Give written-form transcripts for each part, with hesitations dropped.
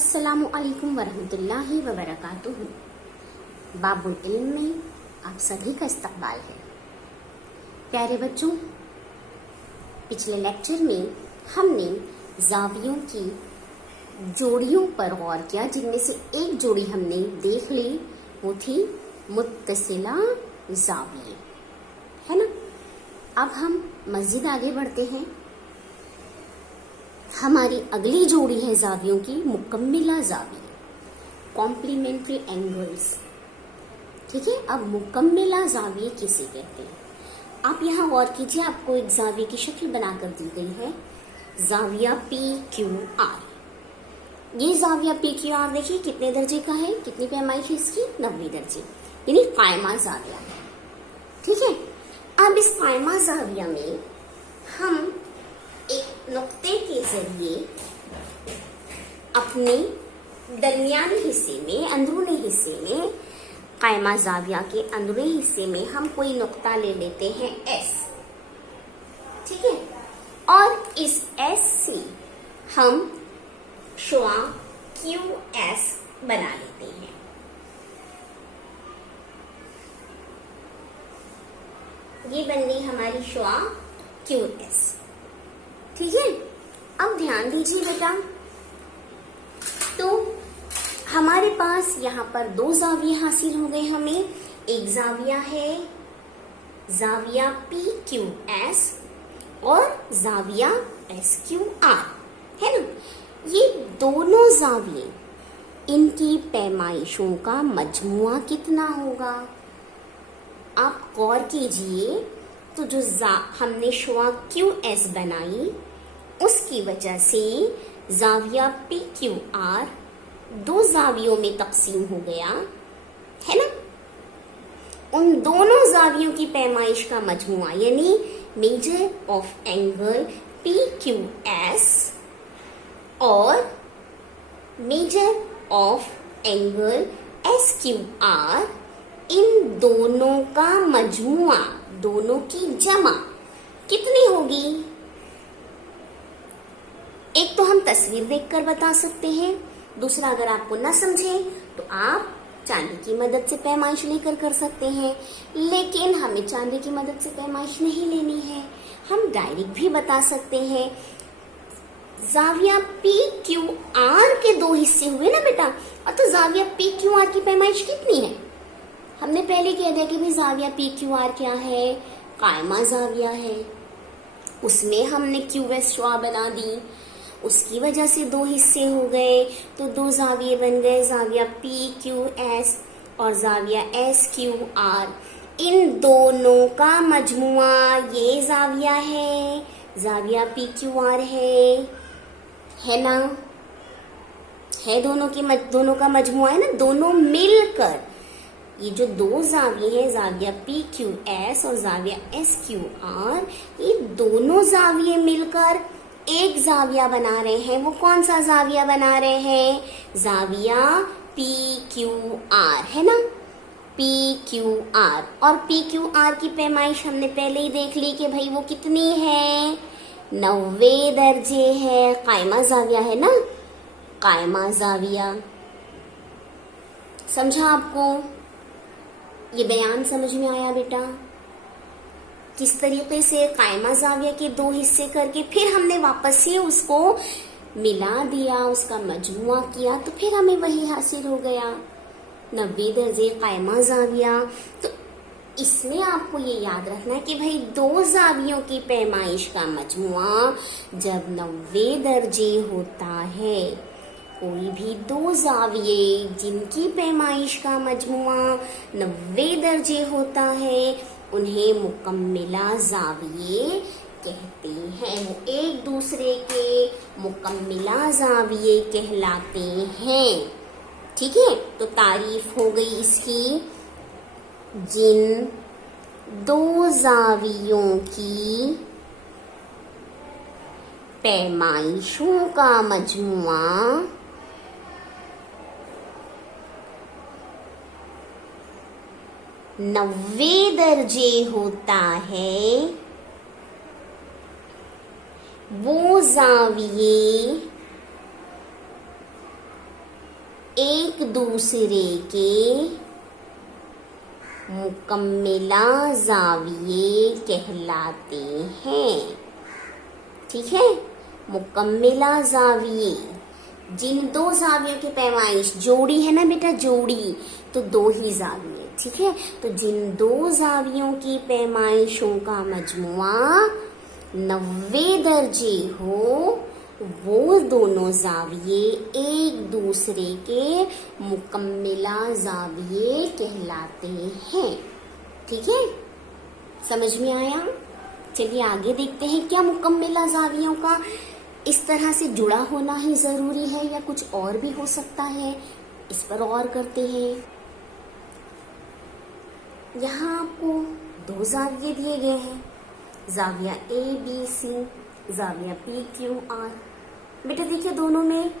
अस्सलामु अलैकुम वरहमतुल्लाहि वबरकातुहू। बाबुल इल्म में आप सभी का इस्तकबाल है। प्यारे बच्चों, पिछले लेक्चर में हमने जावियों की जोड़ियों पर गौर किया, जिनमें से एक जोड़ी हमने देख ली, वो थी मुत्तसिला जाविये, है ना। अब हम मज़ीद आगे बढ़ते हैं। हमारी अगली जोड़ी है जावियों की मुकम्मिला जाविये, कॉम्प्लीमेंट्री एंगल्स। ठीक है, अब मुकम्मिला जाविये किसे कहते हैं? आप यहाँ गौर कीजिए, आपको एक जाविये की शक्ल बनाकर दी गई है, जाविया PQR। ये जाविया PQR देखिए कितने दर्जे का है, कितनी पैमाइश है इसकी? 90 दर्जे, यानी कायमा जाविया है। ठीक है, अब इस कायमा जाविया में हम एक नुक्ते के जरिए अपने दरमियानी हिस्से में, अंदरूनी हिस्से में, कायमा जाविया के अंदरूनी हिस्से में हम कोई नुक्ता ले लेते हैं S। ठीक है, और इस S से हम शुआ QS बना लेते हैं। ये बन गई हमारी शुआ QS। ठीक है, अब ध्यान दीजिए बेटा, तो हमारे पास यहाँ पर दो जाविये हासिल हो गए हमें। एक जाविया है जाविया PQS और जाविया SQR, है ना। ये दोनों जाविये, इनकी पैमाइशों का मजमुआ कितना होगा? आप गौर कीजिए, तो जो हमने शुआ QS बनाई, उसकी वजह से जाविया PQR दो जावियों में तकसीम हो गया, है ना। उन दोनों जावियों की पैमाइश का मजमुआ, यानी मेजर ऑफ एंगल PQS और मेजर ऑफ एंगल SQR, इन दोनों का मजमुआ, दोनों की जमा कितनी होगी? एक तो हम तस्वीर देखकर बता सकते हैं, दूसरा अगर आपको न समझे तो आप चांदी की मदद से पैमाइश लेकर कर सकते हैं। लेकिन हमें चांदी की मदद से पैमाइश नहीं लेनी है, हम डायरेक्ट भी बता सकते हैं। जाविया PQR के दो हिस्से हुए ना बेटा, और तो जाविया PQR की पैमाइश कितनी है? हमने पहले कह दिया कि भाई जाविया PQR क्या है, कायमा जाविया है। उसमें हमने QS शुआ बना दी, उसकी वजह से दो हिस्से हो गए, तो दो जाविये बन गए, जाविया PQS और जाविया SQR। इन दोनों का मजमुआ ये जाविया है, जाविया PQR है ना, है। दोनों का मजमुआ है ना, दोनों मिलकर ये जो दो जाविये हैं, जाविया PQS और जाविया SQR, ये दोनों जाविये मिलकर एक जाविया बना रहे हैं। वो कौन सा जाविया बना रहे हैं? जाविया PQR, है ना, PQR। और PQR की पैमाइश हमने पहले ही देख ली कि भाई वो कितनी है, 90 दर्जे है। कायमा जाविया है ना, कायमा जाविया। समझा आपको? ये बयान समझ में आया बेटा? किस तरीके से कायमा जाविया के दो हिस्से करके फिर हमने वापस से उसको मिला दिया, उसका मजमुआ किया, तो फिर हमें वही हासिल हो गया, 90 दर्जे कायमा जाविया। तो इसमें आपको ये याद रखना है कि भाई दो जावियों की पैमाइश का मजमुआ जब 90 दर्जे होता है, कोई भी दो जाविये जिनकी पैमाइश का मजमुआ 90 दर्जे होता है, उन्हें मुकम्मिला जाविये कहते हैं। वो एक दूसरे के मुकम्मिला जाविये कहलाते हैं। ठीक है, तो तारीफ हो गई इसकी, जिन दो जावियों की पैमाइशों का मजमुआ 90 दर्जे होता है, वो जाविये एक दूसरे के मुकम्मिला जाविये कहलाते हैं। ठीक है, मुकम्मिला जाविये, जिन दो जावियों की पैमाइश, जोड़ी है ना बेटा, जोड़ी, तो दो ही जाविये। ठीक है, तो जिन दो जावियों की पैमाइशों का मजमुआ 90 दर्जे हो, वो दोनों जाविये एक दूसरे के मुकम्मिला जाविये कहलाते हैं। ठीक है, समझ में आया? चलिए आगे देखते हैं, क्या मुकम्मिला जावियों का इस तरह से जुड़ा होना ही जरूरी है या कुछ और भी हो सकता है? इस पर गौर करते हैं। यहाँ आपको दो जाविये दिए गए हैं, जाविया ए बी सी, जाविया पी क्यू आर। बेटा देखिए, दोनों में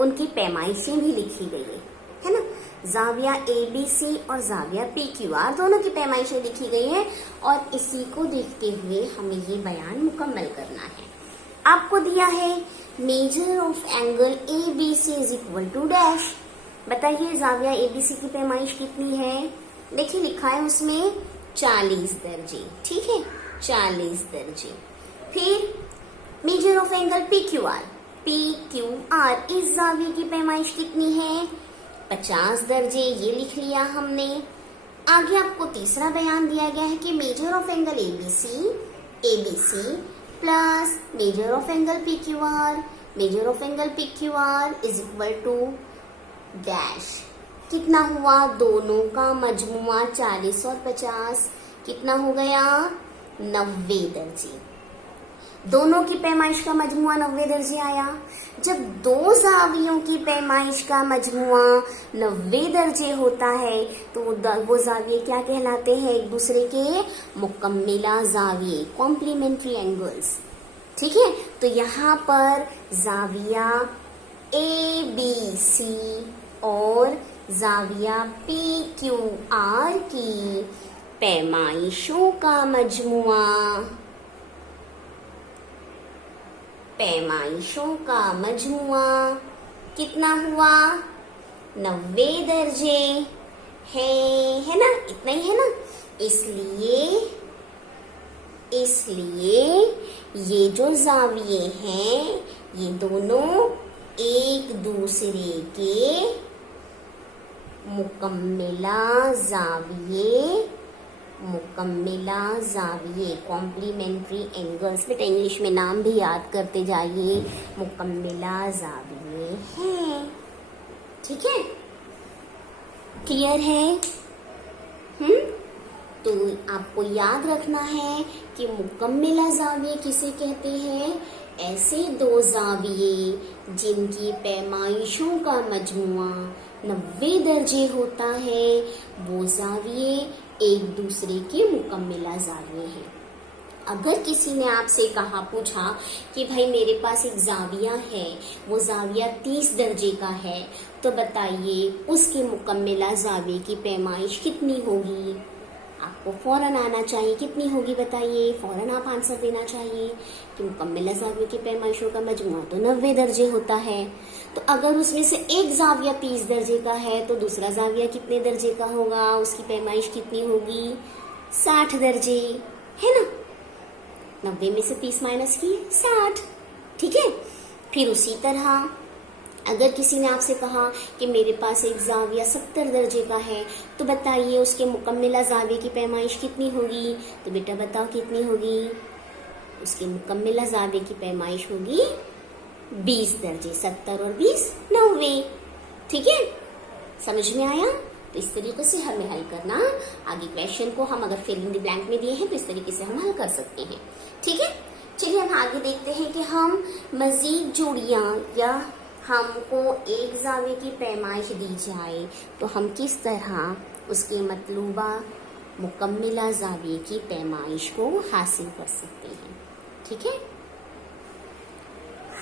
उनकी पैमाइशें भी लिखी गई है ना। जाविया ए बी सी और जाविया पी क्यू आर, दोनों की पैमाइशें लिखी गई हैं और इसी को देखते हुए हमें ये बयान मुकम्मल करना है। आपको दिया है measure of angle A B C is equal to dash. बताइए जाविया ए बी सी की पैमाइश कितनी है? देखिए लिखा है उसमें 40 दर्जे। ठीक है, 40 दर्जे। फिर major of angle P Q R, इस जाविये की पैमाइश कितनी है? 50 दर्जे। ये लिख लिया हमने। आगे आपको तीसरा बयान दिया गया है कि measure of angle A B C plus measure of angle P Q R is equal to dash. कितना हुआ? दोनों का मजमुआ 40 और 50 कितना हो गया? 90 दर्जे। दोनों की पैमाइश का मजमुआ 90 दर्जे आया। जब दो जावियों की पैमाइश का मजमुआ 90 दर्जे होता है तो वो जाविये क्या कहलाते हैं? एक दूसरे के मुकम्मिला जाविये, कॉम्प्लीमेंट्री एंगल्स। ठीक है, तो यहाँ पर जाविया ए बी सी और जाविया पी क्यू आर की पैमाइशों का मजमुआ कितना हुआ? 90 दर्जे है ना, इतना ही है ना। इसलिए ये जो जाविये हैं ये दोनों एक दूसरे के मुकम्मिला जाविये कॉम्प्लीमेंट्री एंगल्स। बेटा इंग्लिश में नाम भी याद करते जाइए, मुकम्मिला जाविये हैं। ठीक है, क्लियर है? तो आपको याद रखना है कि मुकम्मिला जाविये किसे कहते हैं? ऐसे दो जाविये जिनकी पैमाइशों का मजमुआ 90 दर्जे होता है, वो जाविये एक दूसरे के मुकम्मिला जाविये हैं। अगर किसी ने आपसे पूछा कि भाई मेरे पास एक जाविया है, वो जाविया 30 दर्जे का है, तो बताइए उसके मुकम्मिला जाविये की पैमाइश कितनी होगी? आपको फौरन आना चाहिए, कितनी होगी बताइए? फौरन आप आंसर देना चाहिए कि मुकम्मिला जाविये की पैमाइशों का मजमुआ तो 90 दर्जे होता है। तो अगर उसमें से एक जाविया 30 दर्जे का है तो दूसरा जाविया कितने दर्जे का होगा? उसकी पैमाइश कितनी होगी? 60 दर्जे, है ना। 90 में से 30 माइनस किए 60। ठीक है, फिर उसी तरह अगर किसी ने आपसे कहा कि मेरे पास एक जाविया 70 दर्जे का है, तो बताइए उसके मुकम्मिला जाविये की पैमाइश कितनी होगी? तो बेटा बताओ कितनी होगी? उसके मुकम्मिला जाविये की पैमाइश होगी 20 दर्जे। 70 और 20 90। ठीक है, समझ में आया? तो इस तरीके से हमें हल करना। आगे क्वेश्चन को हम अगर फिल इन द ब्लैंक में दिए हैं तो इस तरीके से हम हल कर सकते हैं। ठीक है, चलिए हम आगे देखते हैं कि हम मजीद जोड़ियां या हमको एक जाविये की पैमाइश दी जाए तो हम किस तरह उसके मतलूबा मुकम्मिला जाविये की पैमाइश को हासिल कर सकते हैं। ठीक है,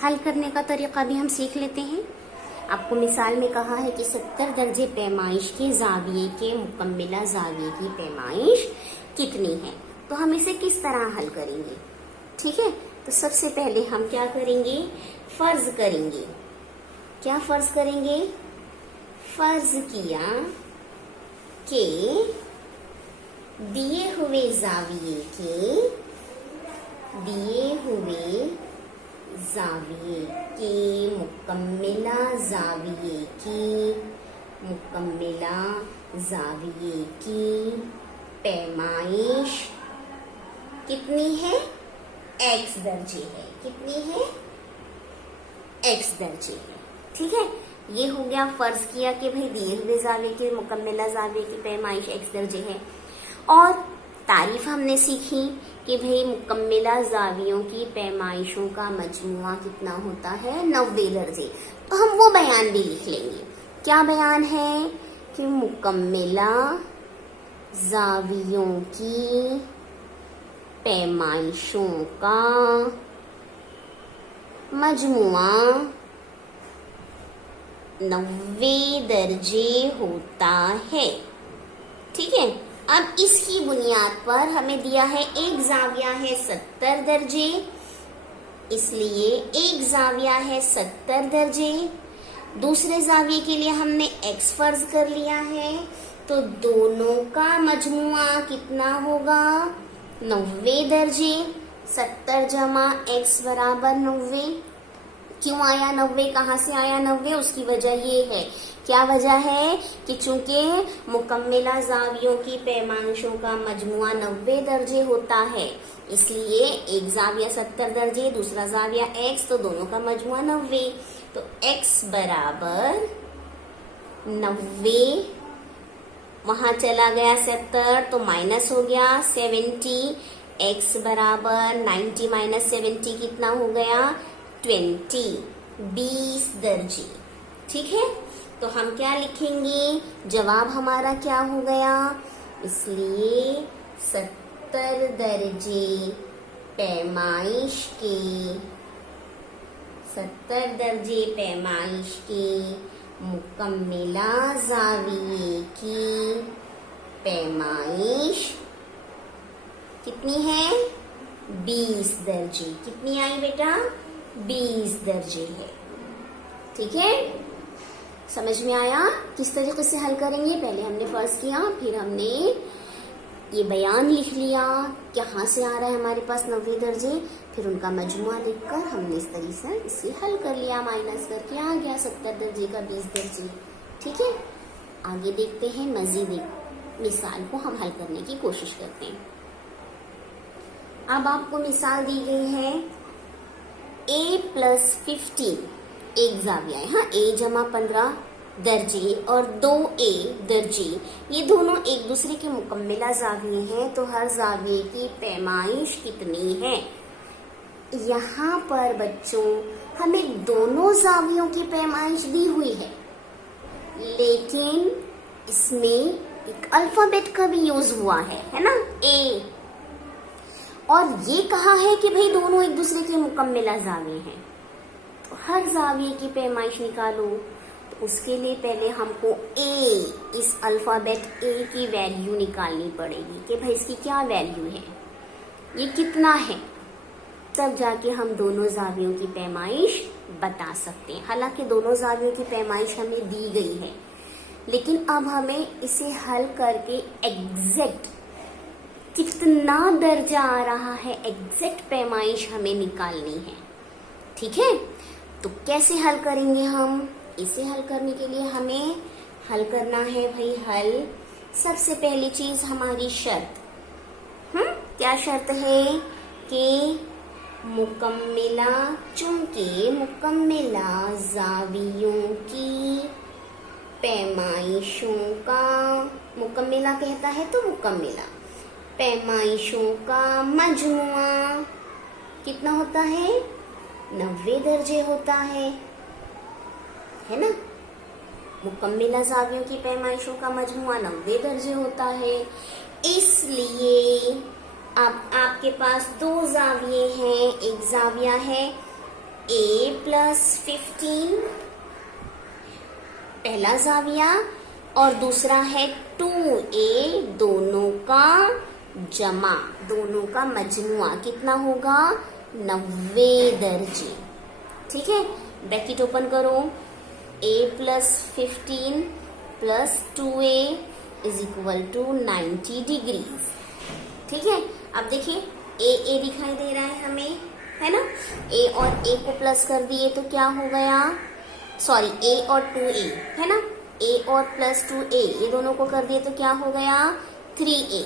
हल करने का तरीका भी हम सीख लेते हैं। आपको मिसाल में कहा है कि 70 दर्जे पैमाइश के जाविये के मुकम्मिला जाविये की पैमाइश कितनी है, तो हम इसे किस तरह हल करेंगे। ठीक है, तो सबसे पहले हम क्या करेंगे? फर्ज करेंगे। क्या फर्ज करेंगे? फर्ज किया कि दिए हुए जाविये के मुकम्मिला जाविये की पैमाइश कितनी है? x दर्जे है। कितनी है? x दर्जे है। ठीक है, ये हो गया फर्ज किया कि भाई दिए हुए जाविये के मुकम्मिला जाविये की पैमाइश x दर्जे है। और तारीफ हमने सीखी कि भाई मुकम्मिला जावियों की पैमाइशों का मजमुआ कितना होता है? 90 दर्जे। तो हम वो बयान भी लिख लेंगे। क्या बयान है? कि मुकम्मिला जावियों की पैमाइशों का मजमुआ 90 दर्जे होता है। ठीक है, अब इसकी बुनियाद पर हमें दिया है एक जाविया है 70 दर्जे, इसलिए एक जाविया है 70 दर्जे। दूसरे जाविये के लिए हमने x फर्ज कर लिया है, तो दोनों का मजमुआ कितना होगा? 90 दर्जे। 70 जमा x बराबर 90। क्यों आया 90? कहाँ से आया 90? उसकी वजह ये है। क्या वजह है? कि चूंकि मुकम्मिला जावियों की पैमाइशों का मजमुआ 90 दर्जे होता है, इसलिए एक जाविया 70 दर्जे, दूसरा जाविया x, तो दोनों का मजमुआ 90। तो x बराबर 90, वहां चला गया 70 तो माइनस हो गया 70। x बराबर 90 माइनस 70 कितना हो गया? 20 दर्जे। ठीक है, तो हम क्या लिखेंगे? जवाब हमारा क्या हो गया? इसलिए 70 दर्जे पैमाइश के मुकम्मिला जाविये की पैमाइश कितनी है? 20 दर्जे। कितनी आई बेटा? 20 दर्जे है। ठीक है, समझ में आया किस तरीके से हल करेंगे? पहले हमने फर्ज किया, फिर हमने ये बयान लिख लिया कहाँ से आ रहा है हमारे पास 90 दर्जे, फिर उनका मजमुआ देखकर हमने इस तरीके से इसे हल कर लिया, माइनस करके आ गया 70 दर्जे का 20 दर्जे। ठीक है, आगे देखते हैं मजीद एक मिसाल को हम हल करने की कोशिश करते हैं। अब आपको मिसाल दी गई है a+15 एक जाविया है। हाँ, a जमा 15 दर्जे और 2a दर्जे, ये दोनों एक दूसरे के मुकम्मिला जाविये हैं, तो हर जाविये की पैमाइश कितनी है? यहाँ पर बच्चों हमें दोनों जावियों की पैमाइश दी हुई है, लेकिन इसमें एक अल्फाबेट का भी यूज हुआ है ना, a, और ये कहा है कि भाई दोनों एक दूसरे के मुकम्मिला जाविये हैं। तो हर जाविये की पैमाइश निकालो, तो उसके लिए पहले हमको a, इस अल्फाबेट a की वैल्यू निकालनी पड़ेगी कि भाई इसकी क्या वैल्यू है, ये कितना है, तब जाके हम दोनों जावियों की पैमाइश बता सकते हैं। हालांकि दोनों जावियों की पैमाइश हमें दी गई है, लेकिन अब हमें इसे हल करके एग्जैक्ट कितना दर्जा आ रहा है, एग्जैक्ट पैमाइश हमें निकालनी है। ठीक है, तो कैसे हल करेंगे हम? इसे हल करने के लिए हमें हल करना है भाई हल। सबसे पहली चीज हमारी शर्त, क्या शर्त है? कि मुकम्मिला, चूंकि मुकम्मिला जावियों की पैमाइशों का, मुकम्मिला कहता है तो मुकम्मिला पैमाइशों का मजमुआ कितना होता है? 90 दर्जे होता है ना। मुकम्मिला जावियों की पैमाइशों का मजमुआ 90 दर्जे होता है, इसलिए अब आपके पास दो जाविये हैं। एक जाविया है a+15 पहला जाविया, और दूसरा है 2a, दोनों का जमा, दोनों का मजमुआ कितना होगा? 90 दर्जे। ठीक है, ब्रैकेट ओपन करो, a plus 15 plus 2a is equal to 90 degrees. ठीक है, अब देखिए ए दिखाई दे रहा है हमें, है ना। a और a को प्लस कर दिए तो क्या हो गया, सॉरी a और 2a, है ना। a और प्लस 2a ये दोनों को कर दिए तो क्या हो गया 3a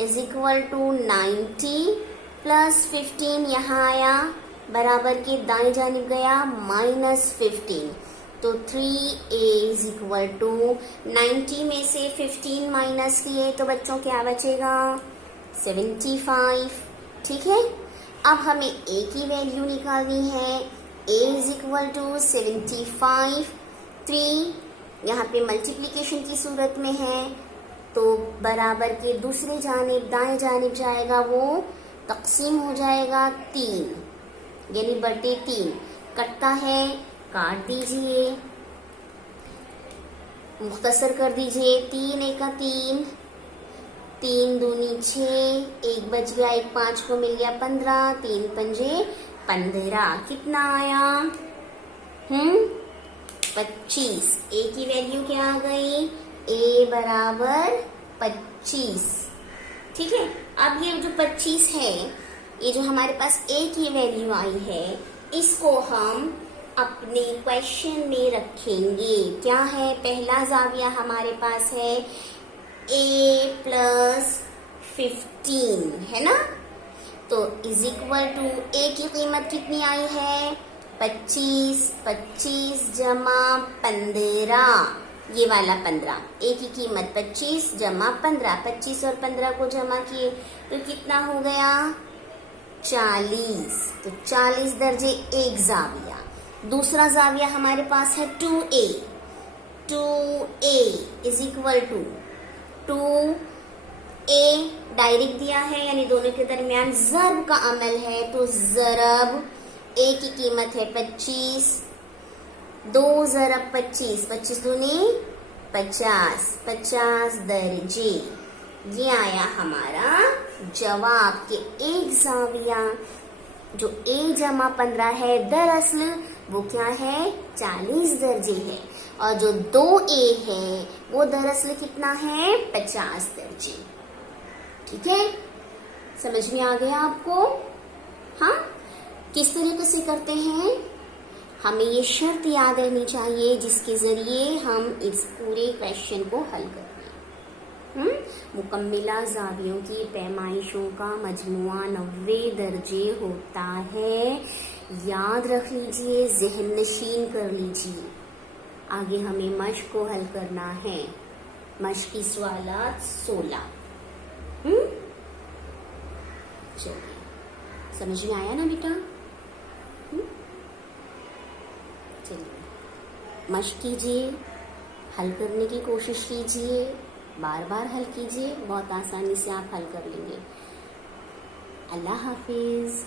is equal to 90 plus 15 यहाँ आया, बराबर के दाएं जानिब गया -15, तो 3a इज इक्वल टू 90 में से 15 माइनस किए तो बच्चों क्या बचेगा 75। ठीक है, अब हमें a की वैल्यू निकालनी है, a इज इक्वल टू 75, 3 यहाँ पे मल्टीप्लीकेशन की सूरत में है तो बराबर के दूसरे जानिब दाएं जानिब जाएगा, वो तकसीम हो जाएगा 3 यानी बटे 3, कटता है काट दीजिए, मुख्तसर कर दीजिए, 3 एका 3, 3 दूनी 6, 1 बच गया, 1 5 को मिल गया 15, 3 पंजे 15, कितना आया 25। a की वैल्यू क्या आ गई, a बराबर 25। ठीक है, अब ये जो 25 है, ये जो हमारे पास a की वैल्यू आई है, इसको हम अपने क्वेश्चन में रखेंगे। क्या है, पहला जाविया हमारे पास है a प्लस 15, है ना, तो इज इक्वल टू a की कीमत कितनी आई है 25, 25 जमा 15, ये वाला 15, a की कीमत 25 जमा 15, 25 और 15 को जमा किए तो कितना हो गया 40, तो 40 दर्जे एक जाविया। दूसरा जाविया हमारे पास है 2a, 2a is equal to 2a direct दिया है यानी दोनों के दरमियान ज़र्ब का अमल है, तो ज़रब a की कीमत है 25, 2 ज़रब 25, 25 दूनी 50, 50 दर्जे। ये आया हमारा जवाब के एक जाविया। जो a जमा 15 है दरअसल वो क्या है 40 दर्जे है, और जो 2a है वो दरअसल कितना है 50 दर्जे। ठीक है, समझ में आ गया आपको। हाँ, किस तरीके से करते हैं, हमें ये शर्त याद रहनी चाहिए जिसके जरिए हम इस पूरे क्वेश्चन को हल करते हैं। मुकम्मिला जावियों की पैमाइशों का मजमुआ 90 दर्जे होता है। याद रख लीजिए, ज़हन नशीन कर लीजिए। आगे हमें मश्क को हल करना है। मश्क की सवालात 16। चलिए, समझ में आया ना बेटा। चलिए मश्क कीजिए, हल करने की कोशिश कीजिए, बार बार हल कीजिए, बहुत आसानी से आप हल कर लेंगे। अल्लाह हाफिज।